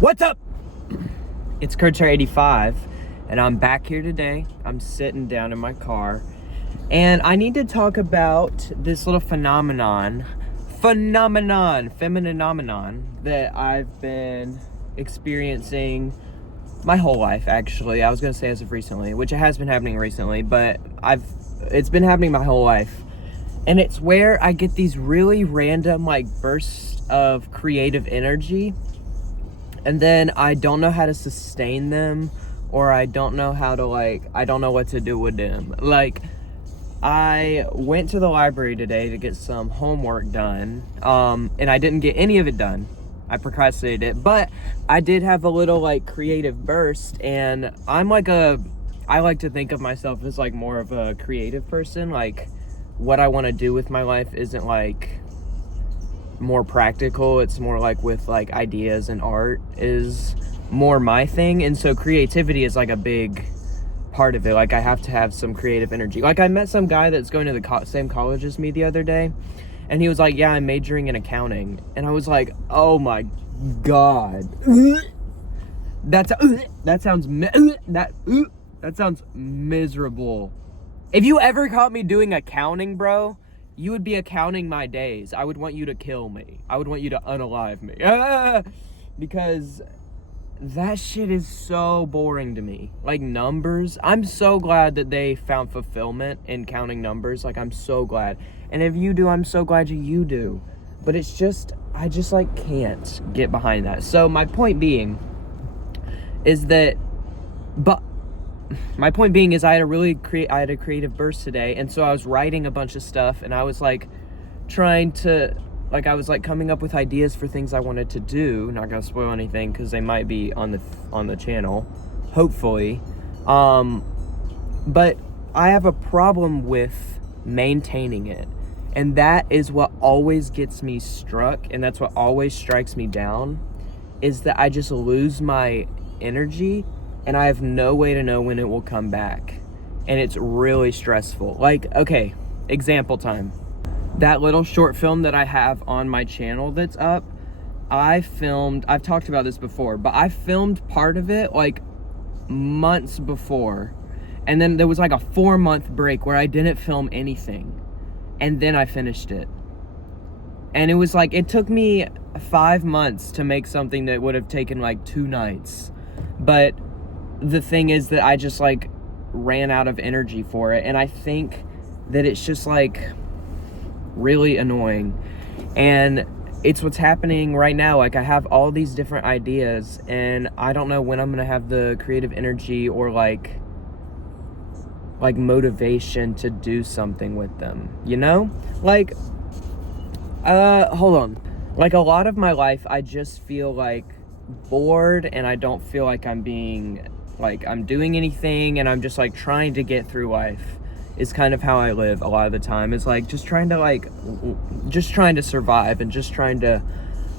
What's up? It's Kurtzer85, and I'm back here today. I'm sitting down in my car, and I need to talk about this little femininomenon that I've been experiencing my whole life, actually. I was going to say as of recently, which it has been happening recently, but it's been happening my whole life. And it's where I get these really random, bursts of creative energy, and then I don't know how to sustain them, or I don't know how to, I don't know what to do with them. I went to the library today to get some homework done, and I didn't get any of it done. I procrastinated it, but I did have a little, creative burst, and I like to think of myself as, more of a creative person. What I want to do with my life isn't, more practical. It's more with ideas, and art is more my thing. And so creativity is a big part of it. I have to have some creative energy. I met some guy that's going to the same college as me the other day, and he was like, yeah, I'm majoring in accounting. And I was like, oh my god, that sounds miserable. If you ever caught me doing accounting, bro, you would be accounting my days. I would want you to kill me. I would want you to unalive me. Because that shit is so boring to me. Numbers. I'm so glad that they found fulfillment in counting numbers. I'm so glad. And if you do, I'm so glad you do. But it's just, I just can't get behind that. So my point being is I had a creative burst today, and so I was writing a bunch of stuff, and I was trying to coming up with ideas for things I wanted to do. Not gonna spoil anything because they might be on the channel, hopefully. But I have a problem with maintaining it, and that is what always gets me struck, and that's what always strikes me down, is that I just lose my energy, and I have no way to know when it will come back. And it's really stressful. Okay, example time. That little short film that I have on my channel that's up, I've talked about this before, but I filmed part of it months before. And then there was a 4-month break where I didn't film anything. And then I finished it. And it was it took me 5 months to make something that would have taken 2 nights. But the thing is that I just ran out of energy for it, and I think that it's just really annoying. And it's what's happening right now. I have all these different ideas, and I don't know when I'm gonna have the creative energy or motivation to do something with them, hold on. A lot of my life I just feel bored, and I don't feel I'm being I'm doing anything, and I'm just trying to get through life is kind of how I live a lot of the time. It's just trying to survive, and just trying to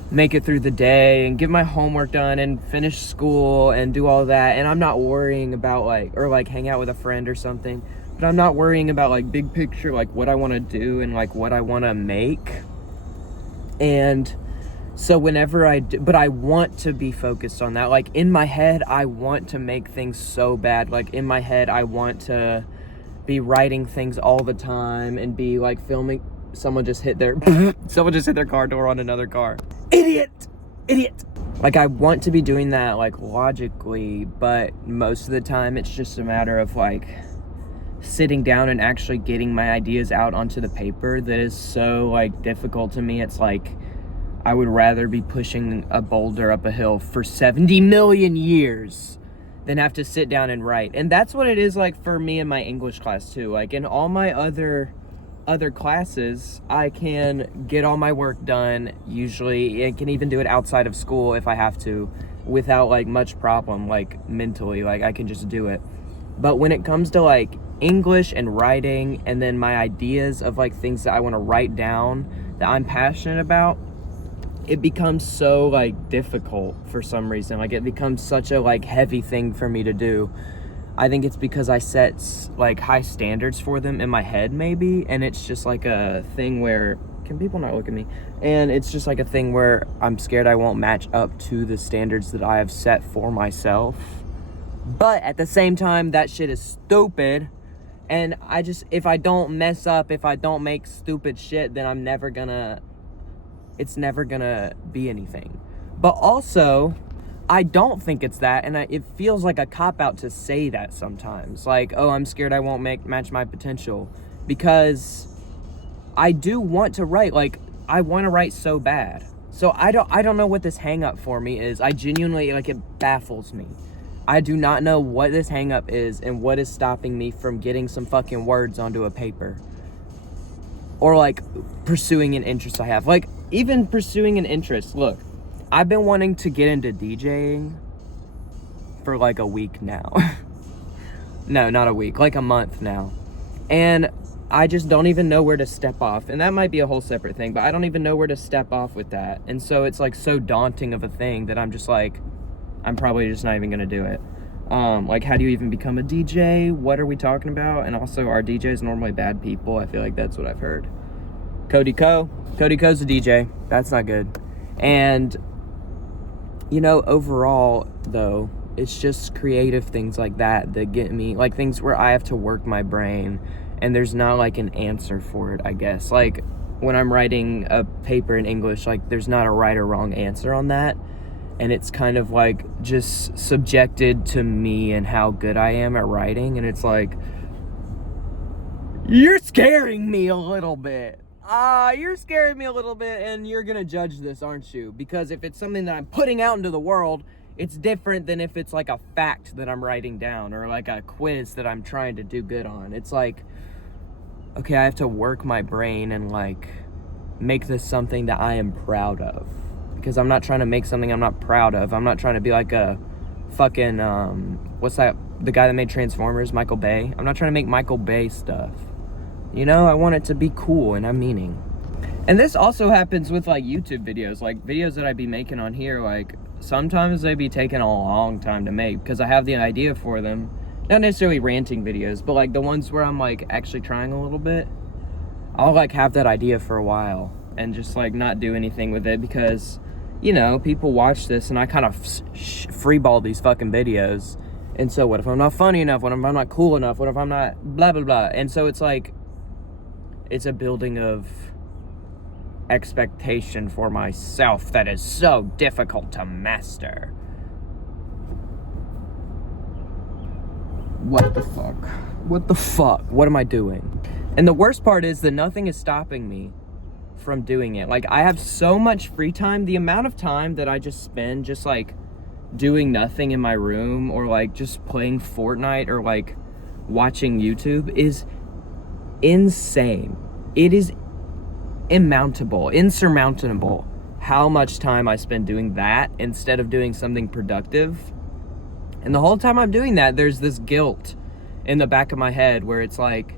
make it through the day and get my homework done and finish school and do all that. And I'm not worrying about or hang out with a friend or something, but I'm not worrying about big picture, what I want to do and what I want to make. And so whenever but I want to be focused on that. In my head, I want to make things so bad. In my head, I want to be writing things all the time and be filming. Someone just hit their car door on another car. Idiot. I want to be doing that logically, but most of the time it's just a matter of sitting down and actually getting my ideas out onto the paper that is so difficult to me. It's I would rather be pushing a boulder up a hill for 70 million years than have to sit down and write. And that's what it is for me in my English class too. In all my other classes, I can get all my work done. Usually I can even do it outside of school if I have to, without much problem, mentally. I can just do it. But when it comes to English and writing, and then my ideas of things that I want to write down that I'm passionate about, it becomes so difficult for some reason. It becomes such a heavy thing for me to do. I think it's because I set high standards for them in my head, maybe, and it's just a thing where can people not look at me? And it's just like a thing where I'm scared I won't match up to the standards that I have set for myself. But at the same time, that shit is stupid. And if I don't mess up, if I don't make stupid shit, then it's never gonna be anything. But also, I don't think it's that, and it feels like a cop-out to say that sometimes. Like, oh, I'm scared I won't match my potential. Because I do want to write, like, I want to write so bad. So I don't know what this hang-up for me is. I genuinely, like, it baffles me. I do not know what this hang-up is and what is stopping me from getting some fucking words onto a paper. Or, like, pursuing an interest I have. Like, even pursuing an interest. Look, I've been wanting to get into DJing for, like, a week now. No, not a week. Like, a month now. And I just don't even know where to step off. And that might be a whole separate thing, but I don't even know where to step off with that. And so it's, like, so daunting of a thing that I'm just, like, I'm probably just not even going to do it. Like, how do you even become a DJ? What are we talking about? And also, are DJs normally bad people? I feel like that's what I've heard. Cody Co's a DJ. That's not good. And, you know, overall, though, it's just creative things like that get me, like, things where I have to work my brain, and there's not, like, an answer for it, I guess. Like, when I'm writing a paper in English, like, there's not a right or wrong answer on that. And it's kind of, like, just subjected to me and how good I am at writing. And it's like, you're scaring me a little bit. You're scaring me a little bit, and you're gonna judge this, aren't you? Because if it's something that I'm putting out into the world, it's different than if it's, like, a fact that I'm writing down or, like, a quiz that I'm trying to do good on. It's like, okay, I have to work my brain and, like, make this something that I am proud of. Because I'm not trying to make something I'm not proud of. I'm not trying to be like a fucking, what's that, the guy that made Transformers, Michael Bay? I'm not trying to make Michael Bay stuff. You know, I want it to be cool and have meaning. And this also happens with, like, YouTube videos. Like, videos that I'd be making on here, like, sometimes they be taking a long time to make because I have the idea for them. Not necessarily ranting videos, but, like, the ones where I'm, like, actually trying a little bit. I'll, like, have that idea for a while and just, like, not do anything with it because, you know, people watch this and I kind of freeball these fucking videos. And so what if I'm not funny enough? What if I'm not cool enough? What if I'm not blah, blah, blah? And so it's like, it's a building of expectation for myself that is so difficult to master. What the fuck? What the fuck? What am I doing? And the worst part is that nothing is stopping me from doing it. Like, I have so much free time. The amount of time that I just spend just, like, doing nothing in my room or, like, just playing Fortnite or, like, watching YouTube is insane. It is insurmountable how much time I spend doing that instead of doing something productive. And the whole time I'm doing that, there's this guilt in the back of my head where it's like,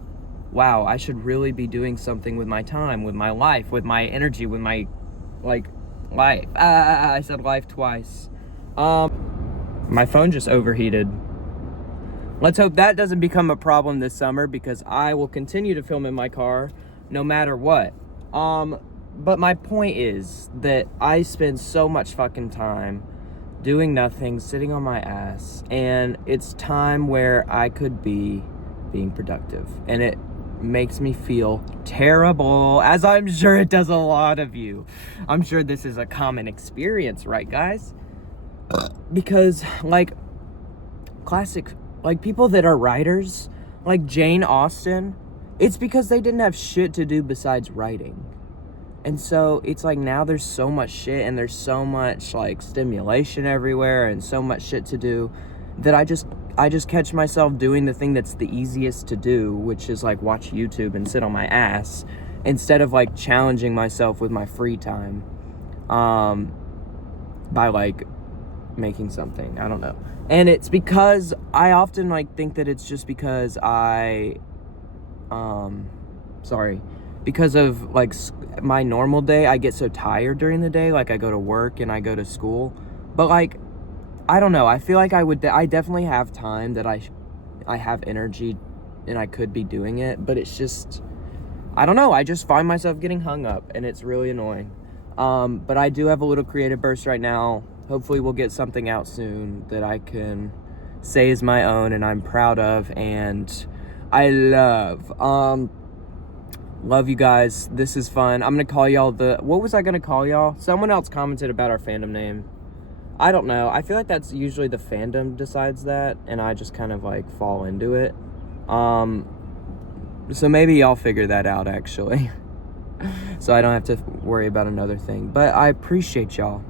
wow, I should really be doing something with my time, with my life, with my energy, with my, like, life. I said life twice. My phone just overheated. Let's hope that doesn't become a problem this summer because I will continue to film in my car no matter what. But my point is that I spend so much fucking time doing nothing, sitting on my ass, and it's time where I could be being productive. And it makes me feel terrible, as I'm sure it does a lot of you. I'm sure this is a common experience, right, guys? Because, like, classic, like, people that are writers, like Jane Austen, it's because they didn't have shit to do besides writing. And so it's like now there's so much shit and there's so much, like, stimulation everywhere and so much shit to do that I just catch myself doing the thing that's the easiest to do, which is, like, watch YouTube and sit on my ass instead of, like, challenging myself with my free time by, like, making something. I don't know. And it's because I often, like, think that it's just because because of, like, my normal day, I get so tired during the day. Like, I go to work and I go to school. But, like, I don't know. I feel like I definitely have time that I have energy and I could be doing it. But it's just, I don't know, I just find myself getting hung up, and it's really annoying. But I do have a little creative burst right now. Hopefully we'll get something out soon that I can say is my own and I'm proud of and I love. Love you guys. This is fun. I'm gonna call y'all what was I gonna call y'all? Someone else commented about our fandom name. I don't know. I feel like that's usually the fandom decides that, and I just kind of like fall into it. So maybe y'all figure that out actually. So I don't have to worry about another thing. But I appreciate y'all.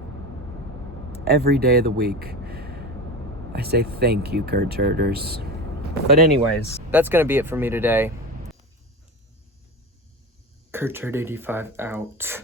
Every day of the week. I say thank you, Kurt Turders. But anyways, that's gonna be it for me today. Kurt Turd 85 out.